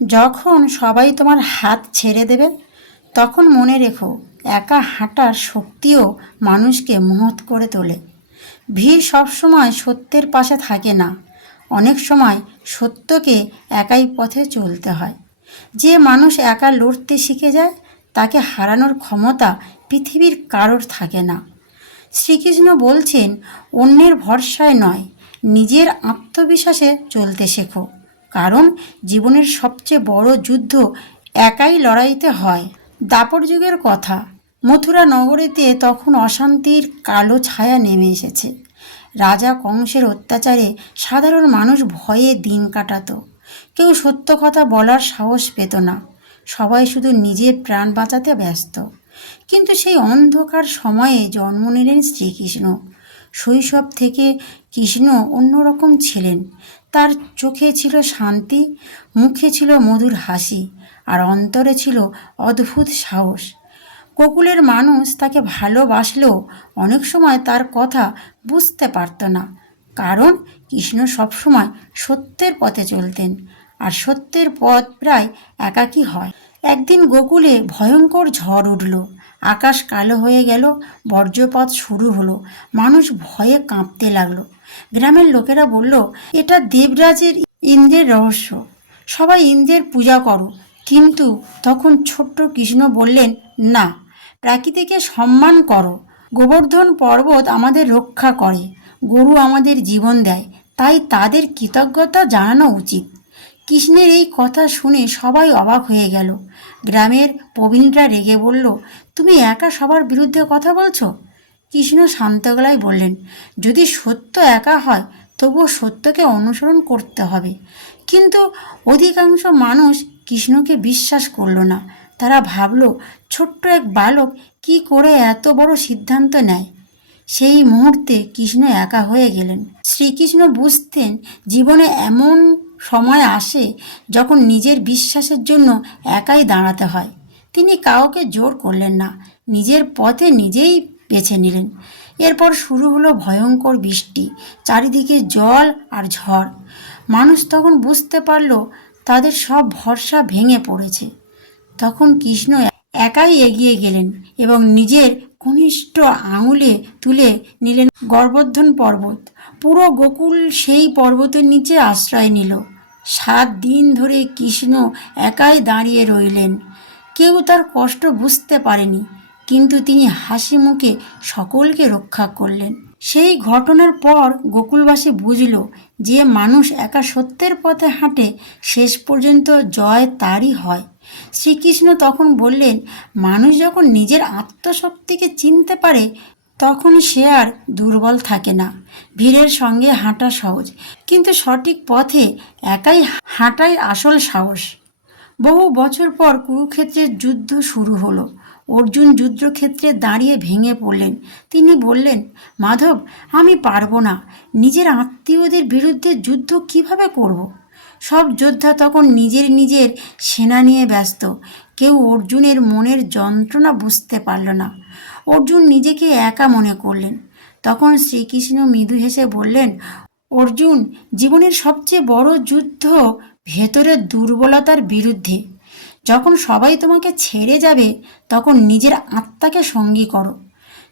যখন সবাই তোমার হাত ছেড়ে দেবে, তখন মনে রেখো, একা হাঁটার শক্তিও মানুষকে মহৎ করে তোলে। ভিড় সবসময় সত্যের পাশে থাকে না। অনেক সময় সত্যকে একাই পথে চলতে হয়। যে মানুষ একা লড়তে শিখে যায়, তাকে হারানোর ক্ষমতা পৃথিবীর কারোর থাকে না। শ্রীকৃষ্ণ বলছেন, অন্যের ভরসায় নয়, নিজের আত্মবিশ্বাসে চলতে শেখো। কারণ জীবনের সবচেয়ে বড় যুদ্ধ একাই লড়াইতে হয়। দাপর যুগের কথা। মথুরা নগরীতে তখন অশান্তির কালো ছায়া নেমে এসেছে। রাজা কংসের অত্যাচারে সাধারণ মানুষ ভয়ে দিন কাটাতো। কেউ সত্য কথা বলার সাহস পেত না। সবাই শুধু নিজের প্রাণ বাঁচাতে ব্যস্ত। কিন্তু সেই অন্ধকার সময়ে জন্ম নিলেন শ্রীকৃষ্ণ। শৈশব থেকে কৃষ্ণ অন্যরকম ছিলেন। তার চোখে ছিল শান্তি, মুখে ছিল মধুর হাসি, আর অন্তরে ছিল অদ্ভুত সাহস। গোকুলের মানুষ তাকে ভালোবাসলেও অনেক সময় তার কথা বুঝতে পারত না। কারণ কৃষ্ণ সবসময় সত্যের পথে চলতেন, আর সত্যের পথ প্রায় একাকী হয়। একদিন গোকুলে ভয়ঙ্কর ঝড় উঠল। আকাশ কালো হয়ে গেল, বজ্রপাত শুরু হলো। মানুষ ভয়ে কাঁপতে লাগলো। গ্রামের লোকেরা বলল, এটা দেবরাজের ইন্দ্রের রহস্য, সবাই ইন্দ্রের পূজা করো। কিন্তু তখন ছোট্ট কৃষ্ণ বললেন, না, প্রাকৃতিকে সম্মান করো। গোবর্ধন পর্বত আমাদের রক্ষা করে, গরু আমাদের জীবন দেয়, তাই তাদের কৃতজ্ঞতা জানানো উচিত। কৃষ্ণের এই কথা শুনে সবাই অবাক হয়ে গেল। গ্রামের প্রবীণরা রেগে বলল, তুমি একা সবার বিরুদ্ধে কথা বলছো? কৃষ্ণ শান্ত গলায় বললেন, যদি সত্য একা হয়, তবুও সত্যকে অনুসরণ করতে হবে। কিন্তু অধিকাংশ মানুষ কৃষ্ণকে বিশ্বাস করল না। তারা ভাবল, ছোট্ট এক বালক কি করে এত বড় সিদ্ধান্ত নেয়। সেই মুহূর্তে কৃষ্ণ একা হয়ে গেলেন। শ্রীকৃষ্ণ বুঝতেন, জীবনে এমন সময় আসে যখন নিজের বিশ্বাসের জন্য একাই দাঁড়াতে হয়। তিনি কাউকে জোর করলেন না, নিজের পথে নিজেই বেছে নিলেন। এরপর শুরু হলো ভয়ঙ্কর বৃষ্টি, চারিদিকে জল আর ঝড়। মানুষ তখন বুঝতে পারল তাদের সব ভরসা ভেঙে পড়েছে। তখন কৃষ্ণ একাই এগিয়ে গেলেন এবং নিজের কনিষ্ঠ আঙুলে তুলে নিলেন গোবর্ধন পর্বত। পুরো গোকুল সেই পর্বতের নিচে আশ্রয় নিল। 7 দিন ধরে কৃষ্ণ একাই দাঁড়িয়ে রইলেন। কেউ তার কষ্ট বুঝতে পারেনি, কিন্তু তিনি হাসি মুখে সকলকে রক্ষা করলেন। সেই ঘটনার পর গোকুলবাসী বুঝল, যে মানুষ একা সত্যের পথে হাঁটে, শেষ পর্যন্ত জয় তারই হয়। শ্রীকৃষ্ণ তখন বললেন, মানুষ যখন নিজের আত্মশক্তিকে চিনতে পারে, তখন সে আর দুর্বল থাকে না। ভিড়ের সঙ্গে হাঁটা সহজ, কিন্তু সঠিক পথে একাই হাঁটাই আসল সাহস। বহু বছর পর কুরুক্ষেত্রের যুদ্ধ শুরু হলো। অর্জুন যুদ্ধক্ষেত্রে দাঁড়িয়ে ভেঙে পড়লেন। তিনি বললেন, মাধব, আমি পারবো না। নিজের আত্মীয়দের বিরুদ্ধে যুদ্ধ কিভাবে করব। সব যোদ্ধা তখন নিজের নিজের সেনা নিয়ে ব্যস্ত। কেউ অর্জুনের মনের যন্ত্রণা বুঝতে পারল না। অর্জুন নিজেকে একা মনে করলেন। তখন শ্রীকৃষ্ণ মৃদু হেসে বললেন, অর্জুন, জীবনের সবচেয়ে বড় যুদ্ধ ভেতরের দুর্বলতার বিরুদ্ধে। যখন সবাই তোমাকে ছেড়ে যাবে, তখন নিজের আত্মাকে সঙ্গী করো।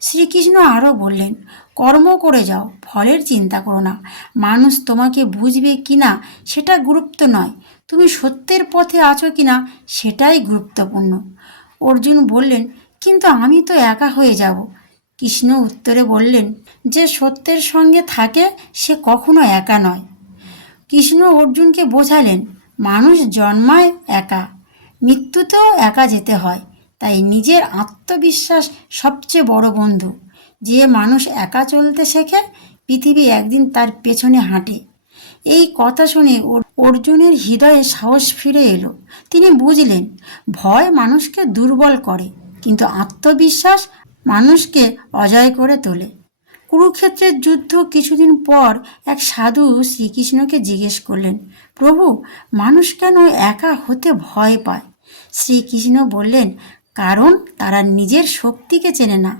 শ্রীকৃষ্ণ আরও বললেন, কর্ম করে যাও, ফলের চিন্তা করো না। মানুষ তোমাকে বুঝবে কিনা সেটা গুরুত্ব নয়, তুমি সত্যের পথে আছো কিনা সেটাই গুরুত্বপূর্ণ। অর্জুন বললেন, কিন্তু আমি তো একা হয়ে যাব। কৃষ্ণ উত্তরে বললেন, যে সত্যের সঙ্গে থাকে সে কখনো একা নয়। কৃষ্ণ অর্জুনকে বোঝালেন, মানুষ জন্মায় একা, মৃত্যুতেও একা যেতে হয়। তাই নিজের আত্মবিশ্বাস সবচেয়ে বড় বন্ধু। যে মানুষ একা চলতে শেখে, পৃথিবী একদিন তার পেছনে হাঁটে। এই কথা শুনে অর্জুনের হৃদয়ে সাহস ফিরে এলো। তিনি বুঝলেন, ভয় মানুষকে দুর্বল করে, কিন্তু আত্মবিশ্বাস মানুষকে অজয় করে তোলে। কুরুক্ষেত্রের যুদ্ধ কিছুদিন পর এক সাধু শ্রীকৃষ্ণকে জিজ্ঞেস করলেন, প্রভু, মানুষ কেন একা হতে ভয় পায়? শ্রীকৃষ্ণ বললেন, কারণ তারা নিজের শক্তিকে চেনে না।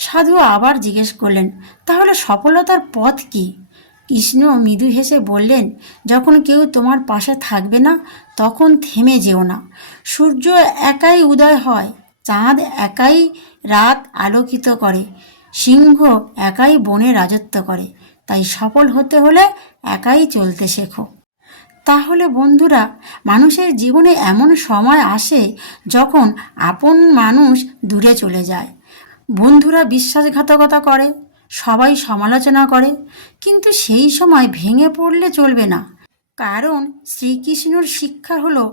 সাধু আবার জিজ্ঞেস করলেন, তাহলে সফলতার পথ কি? কৃষ্ণ মৃদু হেসে বললেন, যখন কেউ তোমার পাশে থাকবে না তখন থেমে যেও না। সূর্য একাই উদয় হয়, চাঁদ একাই রাত আলোকিত করে, সিংহ একাই বনে রাজত্ব করে। তাই সফল হতে হলে একাই চলতে শেখো। তাহলে বন্ধুরা, মানুষের জীবনে এমন সময় আসে যখন আপন মানুষ দূরে চলে যায়, বন্ধুরা বিশ্বাসঘাতকতা করে, সবাই সমালোচনা করে, কিন্তু সেই সময় ভেঙে পড়লে চলবে না। কারণ শ্রীকৃষ্ণর শিক্ষা হলো,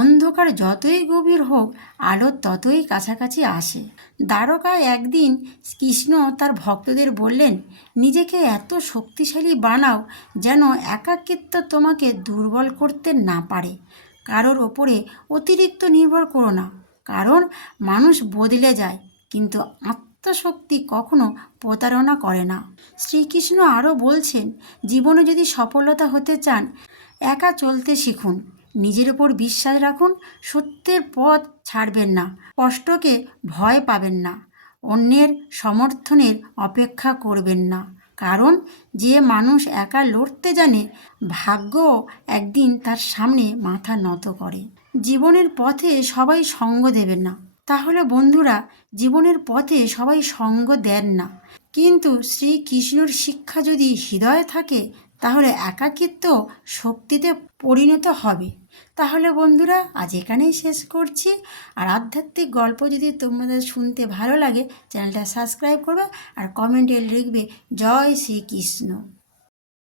অন্ধকার যতই গভীর হোক আলো ততই কাছাকাছি আসে। দ্বারকায় একদিন কৃষ্ণ তার ভক্তদের বললেন, নিজেকে এত শক্তিশালী বানাও যেন একাকিত্ব তোমাকে দুর্বল করতে না পারে। কারোর ওপরে অতিরিক্ত নির্ভর করো না, কারণ মানুষ বদলে যায় কিন্তু আত্মশক্তি কখনো প্রতারণা করে না। শ্রীকৃষ্ণ আরও বলছেন, জীবনে যদি সফলতা হতে চান, একা চলতে শিখুন, নিজের ওপর বিশ্বাস রাখুন, সত্যের পথ ছাড়বেন না, কষ্টকে ভয় পাবেন না, অন্যের সমর্থনের অপেক্ষা করবেন না। কারণ যে মানুষ একা লড়তে জানে, ভাগ্য একদিন তার সামনে মাথা নত করে। জীবনের পথে সবাই সঙ্গ দেবেন না। তাহলে বন্ধুরা, জীবনের পথে সবাই সঙ্গ দেন না, কিন্তু শ্রীকৃষ্ণর শিক্ষা যদি হৃদয়ে থাকে তাহলে একাকিত্ব শক্তিতে পরিণত হবে। তাহলে বন্ধুরা, আজ এখানেই শেষ করছি। আর আধ্যাত্মিক গল্প যদি তোমাদের শুনতে ভালো লাগে, চ্যানেলটা সাবস্ক্রাইব করবে আর কমেন্টে লিখবে জয় শ্রীকৃষ্ণ।